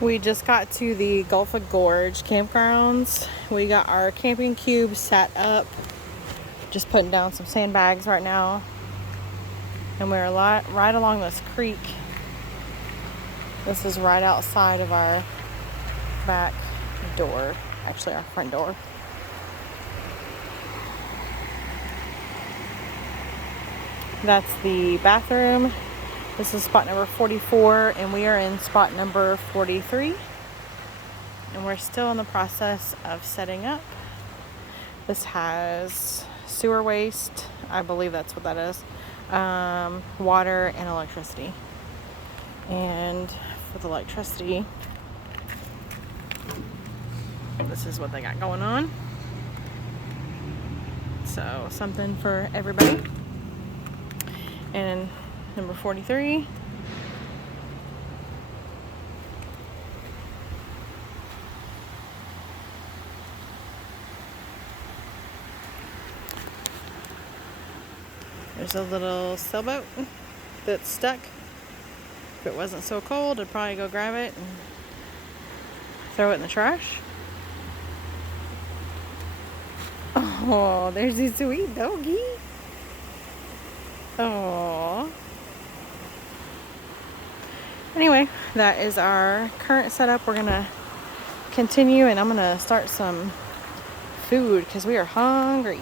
We just got to the Gulpha Gorge Campgrounds. We got our camping cube set up. Just putting down some sandbags right now. And we're right along this creek. This is right outside of our back door. Actually, our front door. That's the bathroom. This is spot number 44, and we are in spot number 43. And we're still in the process of setting up. This has sewer waste. I believe that's what that is. Water and electricity. And for the electricity, this is what they got going on. So something for everybody. And number 43. There's a little sailboat that's stuck. If it wasn't so cold, I'd probably go grab it and throw it in the trash. Oh, there's a sweet doggy. Oh. Anyway, that is our current setup. We're gonna continue, and I'm gonna start some food because we are hungry.